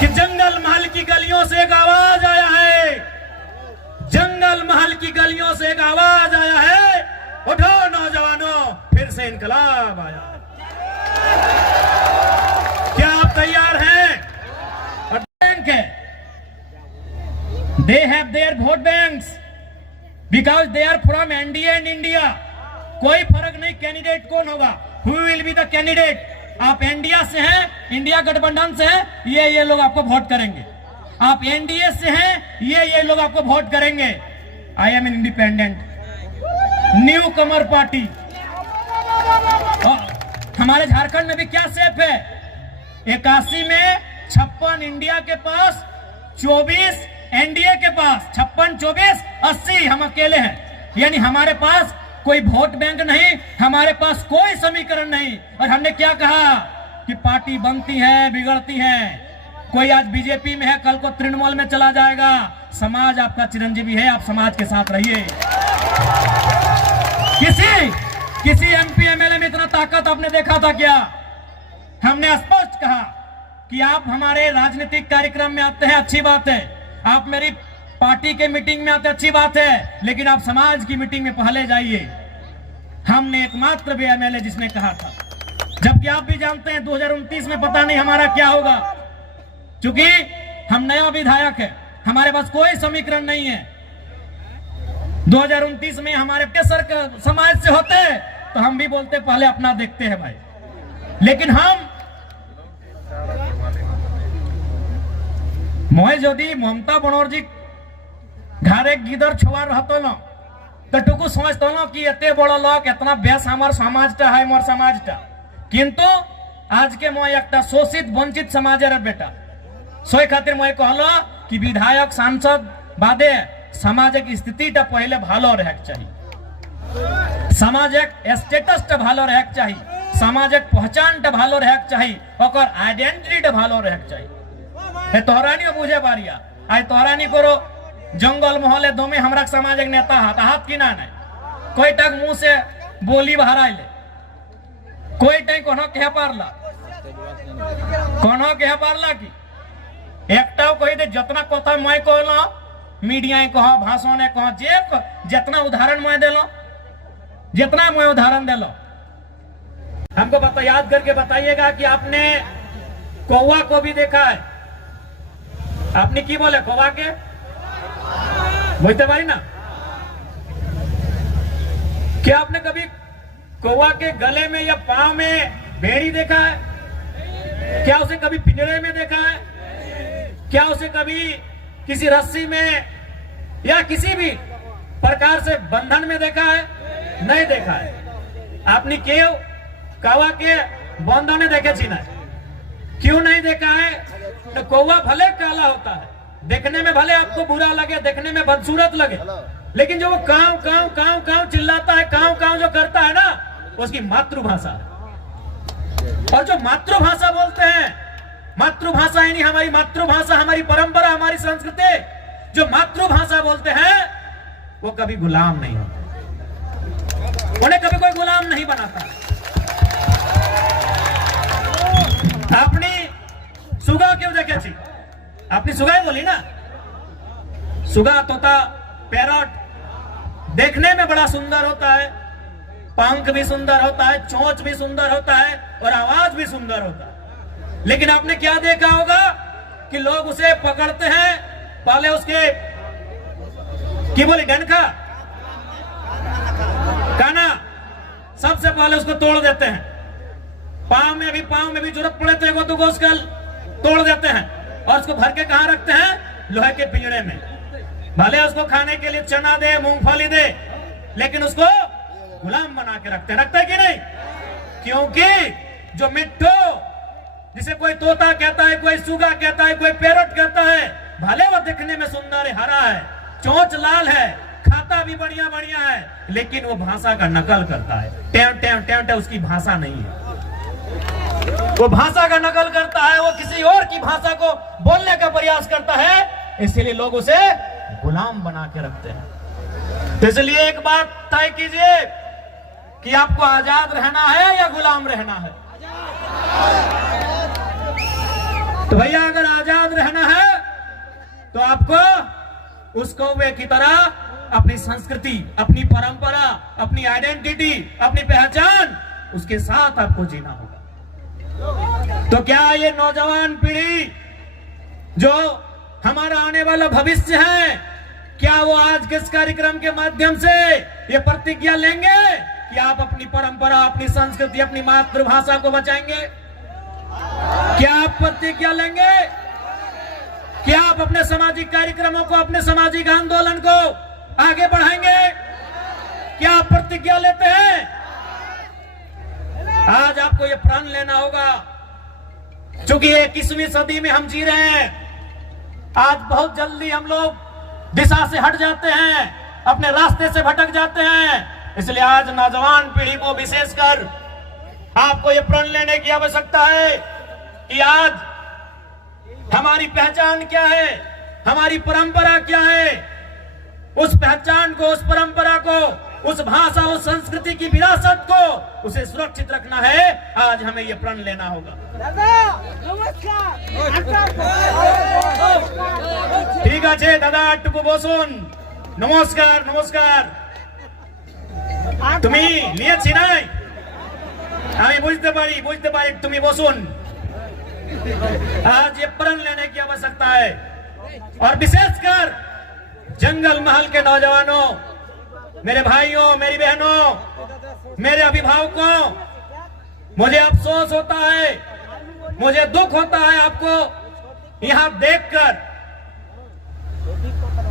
कि जंगल महल की गलियों से एक आवाज आया है, जंगल महल की गलियों से एक आवाज आया है, उठो नौजवानों फिर से इनकलाब आया। क्या आप तैयार हैं? और बैंक है, they have their vote banks because they are from NDA and India. कोई फर्क नहीं कैंडिडेट कौन होगा, who will be the candidate. आप इंडिया से हैं, इंडिया गठबंधन से हैं, ये लोग आपको वोट करेंगे। आप एनडीए से हैं, ये लोग आपको वोट करेंगे। I am an independent new Qamar party. हमारे झारखंड में भी क्या सेफ है, 81 में 56 इंडिया के पास, 24 एनडीए के पास, 56, 24, 80 हम अकेले हैं। यानी हमारे पास कोई वोट बैंक नहीं, हमारे पास कोई समीकरण नहीं। और हमने क्या कहा कि पार्टी बनती है बिगड़ती है, कोई आज बीजेपी में है कल को तृणमूल में चला जाएगा। समाज आपका चिरंजीवी है, आप समाज के साथ रहिए। किसी एमपी एमएलए में इतना ताकत आपने देखा था क्या? हमने स्पष्ट कहा कि आप हमारे राजनीतिक कार्यक्रम में आते हैं, अच्छी बात है, आप मेरी पार्टी के मीटिंग में आते, अच्छी बात है, लेकिन आप समाज की मीटिंग में पहले जाइए। हमने एकमात्र भी एमएलए जिसने कहा था, जबकि आप भी जानते हैं 2029 में पता नहीं हमारा क्या होगा, क्योंकि हम नया विधायक है, हमारे पास कोई समीकरण नहीं है। 2029 में हमारे केसर समाज से होते तो हम भी बोलते पहले अपना देखते हैं भाई, लेकिन हम मैं यदि ममता बनर्जी घरे गिदर छुआ रहतो न तो टुकु समझतो न कि एते बड़ लोग इतना बेस हमार समाजटा है, मोर समाजटा। किंतु आज के मैं एक शोषित वंचित समाजेर बेटा, सोई खातिर मैं कहलो कि विधायक सांसद बादे सामाजिक स्थितिटा पहले भालो रहेक चाहिए, सामाजिक स्टेटसटा भालो रहेक चाहिए, सामाजिक पहचानटा भालो रहेक चाहिए, ओकर आइडेंटिटीटा भालो रहेक चाहिए। हे तोहरानी बुझे बारिया, आज तोहरानी करो जंगल महले दोमे हमरा सामाजिक नेता हाथ की ना नहीं, कोई टक मुंह से बोली बहराई ले, कोई टक कोनो कह पारला, कोनो कह पारला की एकटाও कही दे जितना कथा मैं कहलो मीडिया कह भाषण कह जे जितना उदाहरण मैं देलो, जितना मैं उदाहरण देलो, हमको बता याद करके बताइएगा कि आपने कौवा को भी देखा है। आपने की बोले कौवा के बुझते पारी ना? क्या आपने कभी कौवा के गले में या पांव में बेड़ी देखा है? क्या उसे कभी पिंजरे में देखा है? क्या उसे कभी किसी रस्सी में या किसी भी प्रकार से बंधन में देखा है? नहीं देखा है। आपने क्यों कौवा के बंधने देखे छी ना? क्यों नहीं देखा है? तो कौवा भले काला होता है, देखने में भले आपको बुरा लगे, देखने में बदसूरत लगे, लेकिन जो वो काव काव काव काव चिल्लाता है, काव काव जो करता है ना, उसकी मातृभाषा है। और जो मातृभाषा बोलते हैं, मातृभाषा यानी हमारी मातृभाषा, हमारी परंपरा, हमारी संस्कृति, जो मातृभाषा बोलते हैं वो कभी गुलाम नहीं होते, उन्हें कभी कोई गुलाम नहीं बनाता। अपनी सुगा क्यों देखे थी? आपने सुगाई बोली ना, सुगा तोता पैरट देखने में बड़ा सुंदर होता है, पंख भी सुंदर होता है, चोंच भी सुंदर होता है और आवाज भी सुंदर होता है, लेकिन आपने क्या देखा होगा कि लोग उसे पकड़ते हैं, पहले उसके की बोली डंका काना सबसे पहले उसको तोड़ देते हैं, पांव में भी जरूरत पड़े तो एगो दुगो उसका तोड़ देते हैं और उसको भर के कहां रखते हैं? लोहे के पिंजरे में। भले उसको खाने के लिए चना दे, मूंगफली दे, लेकिन उसको गुलाम बना के रखते हैं कि नहीं? क्योंकि जो मिट्टू जिसे कोई तोता कहता है, कोई सुगा कहता है, कोई पैरट कहता है, भले वो दिखने में सुंदर है, हरा है, चोंच लाल है, खाता भी बढ़िया बढ़िया है, लेकिन वो भाषा का नकल करता है। टेव टेव टेव टेव उसकी भाषा नहीं है, वो भाषा का नकल करता है, वो किसी और की भाषा को बोलने का प्रयास करता है, इसलिए लोग उसे गुलाम बना के रखते हैं। तो इसलिए एक बात तय कीजिए कि आपको आजाद रहना है या गुलाम रहना है। तो भैया अगर आजाद तो आपको उस कौवे की तरह अपनी संस्कृति, अपनी परंपरा, अपनी आइडेंटिटी, अपनी पहचान, उसके साथ आपको जीना होगा। तो क्या ये नौजवान पीढ़ी जो हमारा आने वाला भविष्य है, क्या वो आज के इस कार्यक्रम के माध्यम से ये प्रतिज्ञा लेंगे कि आप अपनी परंपरा, अपनी संस्कृति, अपनी मातृभाषा को बचाएंगे? क्या आप प्रतिज्ञा लेंगे? क्या आप अपने सामाजिक कार्यक्रमों को, अपने सामाजिक आंदोलन को आगे बढ़ाएंगे? क्या आप प्रतिज्ञा लेते हैं? आज आपको ये प्रण लेना होगा, क्योंकि 21वीं सदी में हम जी रहे हैं। आज बहुत जल्दी हम लोग दिशा से हट जाते हैं, अपने रास्ते से भटक जाते हैं। इसलिए आज नौजवान पीढ़ी को विशेषकर आपको ये प्रण लेने की आवश्यकता है कि आज हमारी पहचान क्या है, हमारी परंपरा क्या है। उस पहचान को, उस परंपरा को, उस भाषा, उस संस्कृति की विरासत को, उसे सुरक्षित रखना है। आज हमें यह प्रण लेना होगा। ठीक है दादा, टुकु बोसुन, नमस्कार नमस्कार। তুমি নিয়েছি নাই, আমি বুঝতে পারি তুমি বসুন। आज ये प्रण लेने की आवश्यकता है, और विशेषकर जंगल महल के नौजवानों, मेरे भाइयों, मेरी बहनों, मेरे अभिभावकों, मुझे अफसोस होता है, मुझे दुख होता है आपको यहां देखकर।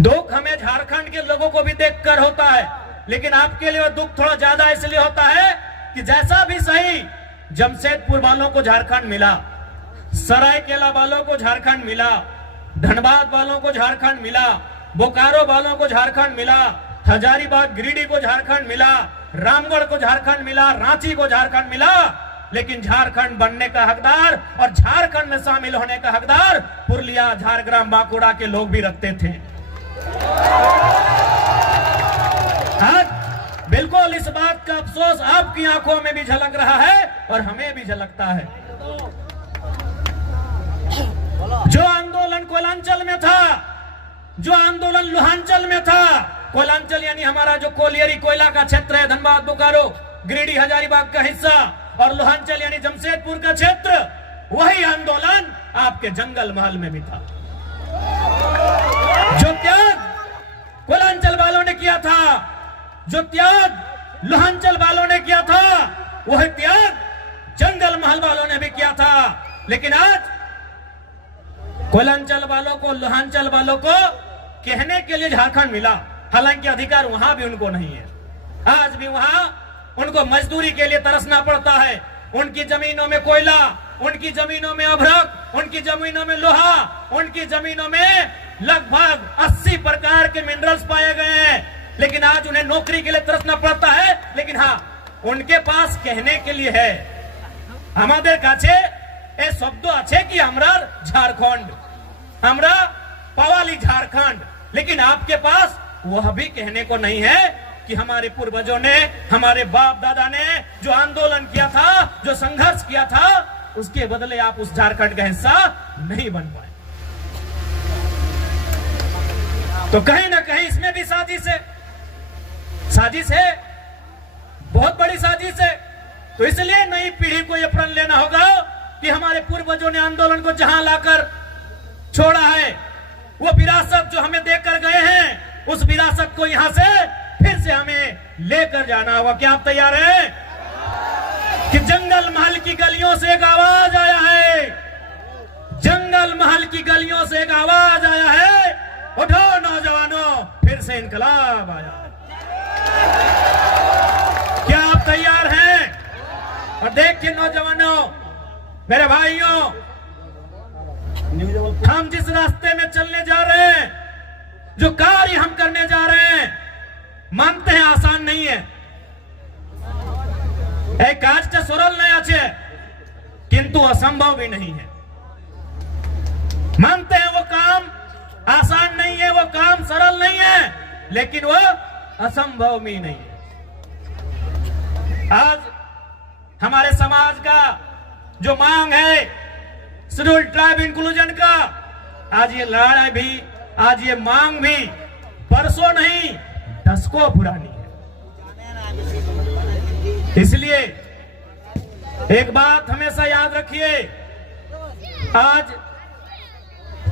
दुख हमें झारखंड के लोगों को भी देखकर होता है, लेकिन आपके लिए दुख थोड़ा ज्यादा इसलिए होता है कि जैसा भी सही जमशेदपुर वालों को झारखंड मिला, सरायकेला वालों को झारखंड मिला, धनबाद वालों को झारखंड मिला, बोकारो वालों को झारखंड मिला, हजारीबाग गिरिडीह को झारखंड मिला, रामगढ़ को झारखंड मिला, रांची को झारखंड मिला, लेकिन झारखंड बनने का हकदार और झारखंड में शामिल होने का हकदार पुरुलिया, झारग्राम, बांकुड़ा के लोग भी रखते थे। आज बिल्कुल इस बात का अफसोस आपकी आंखों में भी झलक रहा है और हमें भी झलकता है। जो आंदोलन कोयलांचल में था, जो आंदोलन लोहांचल में था, कोयलांचल यानी हमारा जो कोलियरी कोयला का क्षेत्र है, धनबाद, बोकारो, गिरिडीह, हजारीबाग का हिस्सा, और लोहांचल यानी जमशेदपुर का क्षेत्र, वही आंदोलन आपके जंगल महल में भी था। जो त्याग कोयलांचल वालों ने किया था, जो त्याग लोहांचल वालों ने किया था, वह त्याग जंगल महल वालों ने भी किया था। लेकिन आज कोयलांचल वालों को, लोहांचल वालों को कहने के लिए झारखंड मिला, हालांकि अधिकार वहां भी उनको नहीं है। आज भी वहां उनको मजदूरी के लिए तरसना पड़ता है। उनकी जमीनों में कोयला, उनकी जमीनों में अभ्रक, उनकी जमीनों में लोहा, उनकी जमीनों में लगभग 80 प्रकार के मिनरल्स पाए गए हैं, लेकिन आज उन्हें नौकरी के लिए तरसना पड़ता है। लेकिन हाँ, उनके पास कहने के लिए है, हमारे काछे ए शब्द अच्छे कि हमरा झारखंड, हमरा पवाली झारखंड, लेकिन आपके पास वह भी कहने को नहीं है कि हमारे पूर्वजों ने, हमारे बाप दादा ने जो आंदोलन किया था, जो संघर्ष किया था, उसके बदले आप उस झारखंड का हिस्सा नहीं बन पाए। तो कहीं ना कहीं इसमें भी साजिश है, साजिश है, बहुत बड़ी साजिश है। तो इसलिए नई पीढ़ी को यह प्रण लेना होगा कि हमारे पूर्वजों ने आंदोलन को जहां लाकर छोड़ा है, वो विरासत जो हमें देकर गए हैं, उस विरासत को यहां से फिर से हमें लेकर जाना होगा। क्या आप तैयार हैं? कि जंगल महल की गलियों से एक आवाज आया है, जंगल महल की गलियों से एक आवाज आया है, उठो नौजवानों, फिर से इनकलाब आया। क्या आप तैयार हैं? और देखिए नौजवानों, मेरे भाइयों, हम जिस रास्ते में चलने जा रहे हैं, जो कार्य हम करने जा रहे हैं, मानते हैं आसान नहीं है, एक काजटा सरल नहीं আছে, किंतु असंभव भी नहीं है। मानते हैं वो काम आसान नहीं है, वो काम सरल नहीं है, लेकिन वो असंभव भी नहीं है। आज हमारे समाज का जो मांग है शेड्यूल्ड ट्राइब इंक्लूजन का, आज ये लड़ाई भी आज ये मांग भी परसों नहीं, दशकों पुरानी है। इसलिए एक बात हमेशा याद रखिए, आज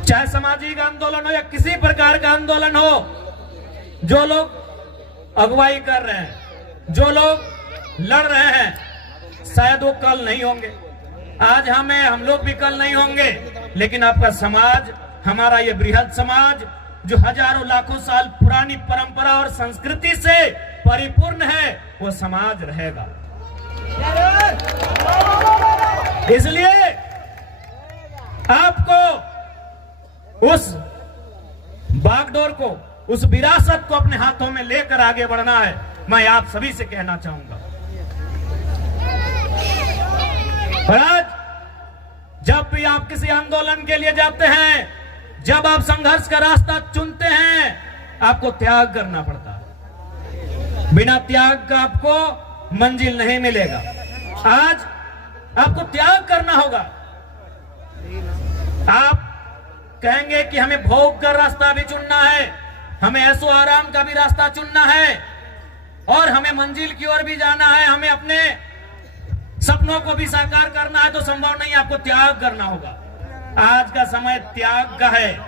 चाहे सामाजिक आंदोलन हो या किसी प्रकार का आंदोलन हो, जो लोग अगुवाई कर रहे हैं, जो लोग लड़ रहे हैं, शायद वो कल नहीं होंगे। आज हम लोग भी कल नहीं होंगे, लेकिन आपका समाज, हमारा ये बृहद समाज जो हजारों लाखों साल पुरानी परंपरा और संस्कृति से परिपूर्ण है, वो समाज रहेगा। इसलिए आपको उस बागडोर को, उस विरासत को अपने हाथों में लेकर आगे बढ़ना है। मैं आप सभी से कहना चाहूंगा। और आज जब भी आप किसी आंदोलन के लिए जाते हैं, जब आप संघर्ष का रास्ता चुनते हैं, आपको त्याग करना पड़ता है। बिना त्याग का आपको मंजिल नहीं मिलेगा। आज आपको त्याग करना होगा। आप कहेंगे कि हमें भोग का रास्ता भी चुनना है, हमें ऐसो आराम का भी रास्ता चुनना है, और हमें मंजिल की ओर भी जाना है, हमें अपने सपनों को भी साकार करना है, तो संभव नहीं, आपको त्याग करना होगा। आज का समय त्याग का है,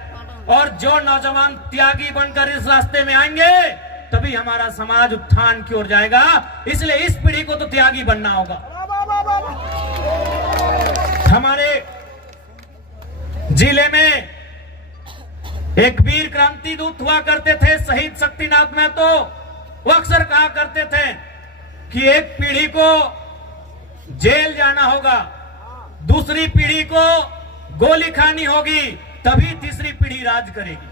और जो नौजवान त्यागी बनकर इस रास्ते में आएंगे, तभी हमारा समाज उत्थान की ओर जाएगा। इसलिए इस पीढ़ी को तो त्यागी बनना होगा। हमारे जिले में एक वीर क्रांति दूत हुआ करते थे, शहीद शक्तिनाथ महतो। वो अक्सर कहा करते थे कि एक पीढ़ी को जेल जाना होगा, दूसरी पीढ़ी को गोली खानी होगी, तभी तीसरी पीढ़ी राज करेगी।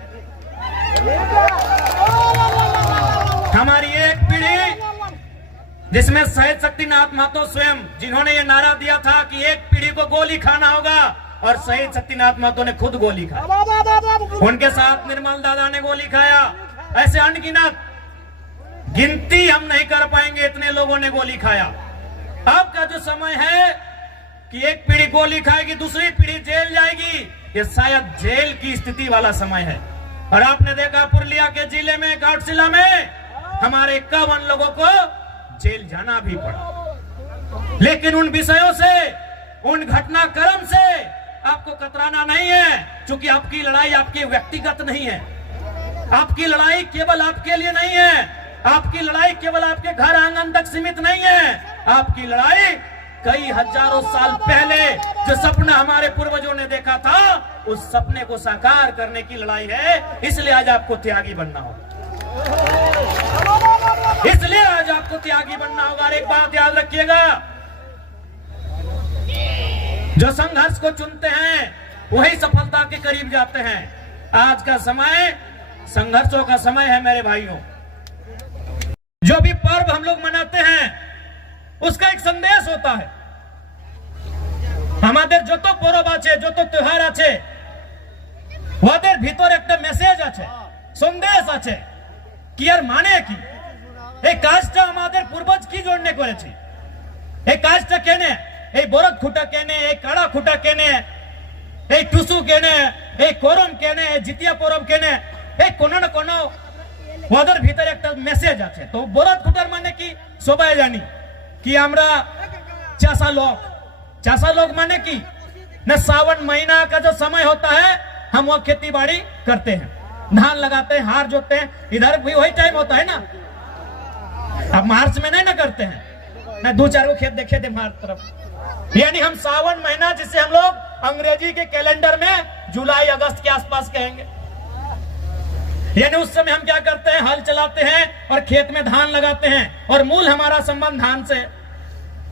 हमारी एक पीढ़ी जिसमें शहीद शक्तिनाथ महतो स्वयं, जिन्होंने ये नारा दिया था कि एक पीढ़ी को गोली खाना होगा, और शहीद शक्तिनाथ महतो ने खुद गोली खाई। उनके साथ निर्मल दादा ने गोली खाया। ऐसे अनगिनत, गिनती हम नहीं कर पाएंगे, इतने लोगों ने गोली खाया। अब का जो समय है कि एक पीढ़ी गोली खाएगी, दूसरी पीढ़ी जेल जाएगी, ये शायद जेल की स्थिति वाला समय है। और आपने देखा पुरुलिया के जिले में, घाटशिला में हमारे 51 लोगों को जेल जाना भी पड़ा। लेकिन उन विषयों से, उन घटनाक्रम से आपको कतराना नहीं है, क्योंकि आपकी लड़ाई आपकी व्यक्तिगत नहीं है। आपकी लड़ाई केवल आपके लिए नहीं है, आपकी लड़ाई केवल आपके घर आंगन तक सीमित नहीं है। आपकी लड़ाई कई हजारों साल पहले जो सपना हमारे पूर्वजों ने देखा था, उस सपने को साकार करने की लड़ाई है। इसलिए आज आपको त्यागी बनना होगा। इसलिए आज आपको त्यागी बनना होगा। और एक बात याद रखिएगा, जो संघर्ष को चुनते हैं वही सफलता के करीब जाते हैं। आज का समय संघर्षों का समय है मेरे भाइयों। जो भी पर्व हम लोग मनाते हैं, उसका एक संदेश होता है। हमारे जो तो पर्व आछे, जो तो त्योहार आछे, ওদের ভিতর একটা মেসেজ আছে, সন্দেশ আছে কি আর মানে কি, এই কাজটা আমাদের পূর্বজ কি জন্য করেছে, এই কাজটা কেনে, এই বরদ খুঁটা কেনে, এই কাড়া খুঁটা কেনে, এই টুসু কেনে, এই করম কেনে, জিতিয়া পরব কেনে, এই কোনো না কোনো ওদের ভিতরে একটা মেসেজ আছে। তো বরদ খুঁটার মানে কি সবাই জানি कि আমরা चासा लोग माने की न, सावन महीना का जो समय होता है हम वो खेती बाड़ी करते हैं, धान लगाते हैं, हार जोतते हैं। इधर भी वही टाइम होता है ना। अब मार्च में नहीं ना करते हैं, न 2-4 को खेत देखे थे मार्च तरफ। यानी हम सावन महीना, जिसे हम लोग अंग्रेजी के कैलेंडर में जुलाई अगस्त के आसपास कहेंगे, यानी उस समय हम क्या करते हैं, हल चलाते हैं और खेत में धान लगाते हैं, और मूल हमारा संबंध धान से।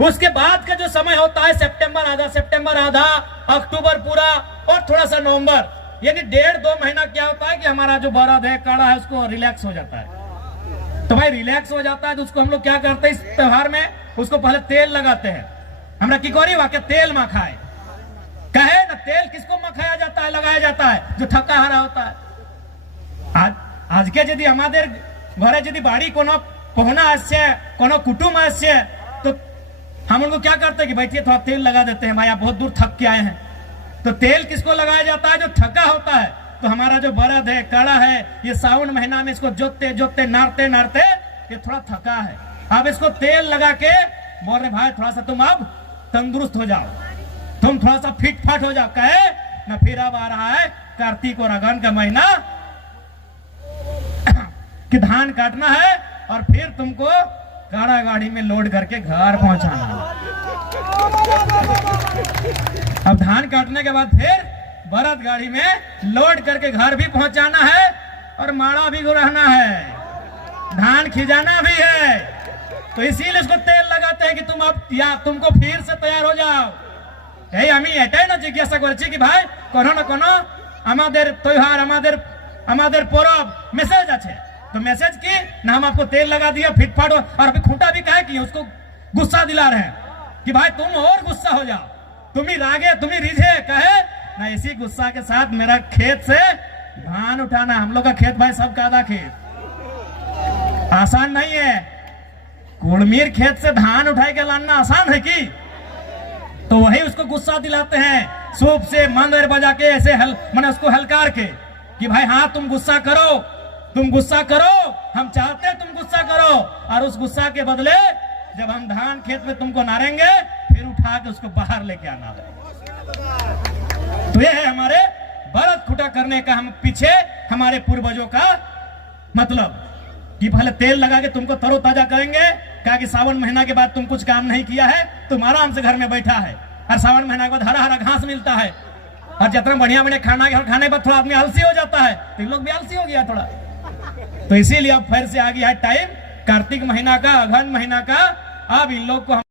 उसके बाद का जो समय होता है सितंबर आधा, अक्टूबर पूरा, और थोड़ा सा नवंबर, यानी 1.5-2 महीना क्या होता है कि हमारा जो बरद है, काड़ा है, उसको रिलैक्स हो जाता है। तो भाई रिलैक्स हो जाता है तो उसको हम लोग क्या करते हैं, इस त्योहार में उसको पहले तेल लगाते हैं। हमरा की करी वाके तेल मखाए, कहे ना, तेल किसको मखाया जाता है, लगाया जाता है, जो थका हारा होता है। आज के यदि हमारे घरे यदि बाड़ी कोनो पहुना आसे, कोनो कुटुम आसे, तो हम उनको क्या करते हैं कि बैठिए थोड़ा तेल लगा देते हैं, भाई आप बहुत दूर थक के आए हैं। तो तेल किसको लगाया जाता है, जो थका होता है, तो हमारा जो बरद है, कड़ा है, ये सावन महीना में इसको जोतते जोतते नारते नारते ये थोड़ा थका है। अब इसको तेल लगा के बोल रहे भाई थोड़ा सा तुम अब तंदुरुस्त हो जाओ, तुम थोड़ा सा फिट फाट हो जाओ। कहे ना फिर अब आ रहा है कार्तिक और अगन का महीना कि धान काटना है और फिर तुमको काड़ा गाड़ी में लोड करके घर पहुंचाना है। अब धान काटने के बाद फिर बरद गाड़ी में लोड करके घर भी पहुंचाना है और माड़ा भी रहना है, धान खिजाना भी है। तो इसीलिए इसको तेल लगाते हैं कि तुम अब या तुमको फिर से तैयार हो जाओ। यही हमें एटाई ना जिज्ञासा करছি कि भाई कोनो ना कोनो हमारे त्योहार हमारे पर्व मैसेज আছে, तो मैसेज की ना हम आपको तेल लगा दिया फिट फाट और अभी खूंटा भी कहे कि उसको गुस्सा दिला रहे हैं कि भाई तुम और गुस्सा हो जाओ, तुम ही रागे तुम ही रिझे। कहे ना इसी गुस्सा के साथ मेरा खेत से धान उठाना, हम लोग का खेत भाई सब कादा खेत आसान नहीं है। कुड़मीर खेत से धान उठाई के लाना आसान है कि? तो वही उसको गुस्सा दिलाते हैं, सूप से मंदिर बजा के ऐसे मैंने उसको हलकार के कि भाई हाँ तुम गुस्सा करो, हम चाहते हैं तुम गुस्सा करो, और उस गुस्सा के बदले जब हम धान खेत में तुमको नारेंगे फिर उठा के उसको बाहर लेके आना है। तो ये है हमारे बरद खुटा करने का, हम पीछे हमारे पूर्वजों का मतलब कि पहले तेल लगा के तुमको तरोताजा करेंगे। कहा कि सावन महीना के बाद तुम कुछ काम नहीं किया है, तुम आराम से घर में बैठा है, और सावन महीना के बाद हरा हरा घास मिलता है, और जितना बढ़िया बढ़िया खाने के बाद थोड़ा आदमी आलसी हो जाता है, तो इन लोग भी आलसी हो गया थोड़ा। तो इसीलिए अब फिर से आ गया है टाइम कार्तिक महीना का, अगहन महीना का। अब इन लोग को